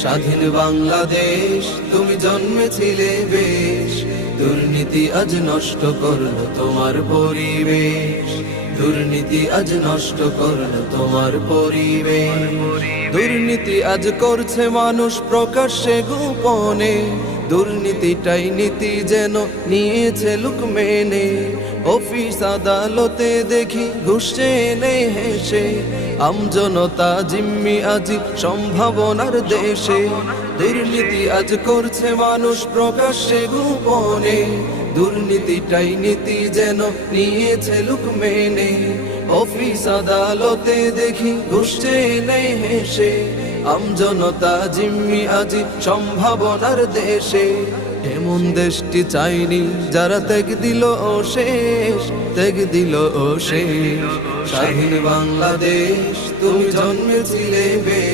স্বাধীন বাংলাদেশ তুমি জন্মেছিলে বেশ, দুর্নীতি আজ নষ্ট করলো তোমার পরিবেশ, দুর্নীতি আজ নষ্ট করলো তোমার পরিবেশ। দুর্নীতি আজ করছে মানুষ প্রকাশ্যে গোপনে, দুর্নীতিটাই নীতি যেন নিয়েছে লোক মেনে। অফিস আদালতে দেখি ঘুষ এনে হেসে, আমজনতা জিম্মি আজি সম্ভাবনার দেশে। দুর্নীতি আজ করছে মানুষ প্রকাশ্যে গোপনে, দুর্নীতিটাই নীতি যেন নিয়েছে লোক মেনে। অফিস আদালতে দেখি ঘুষ এনে হেসে, আমজনতা জিম্মি আজি সম্ভাবনার দেশে। এমন দেশটি চাইনি যারা ত্যাগ দিল ও শেষ, ত্যাগ দিল ও শেষ। স্বাধীন বাংলাদেশ তুমি জন্মেছিলে বেশ,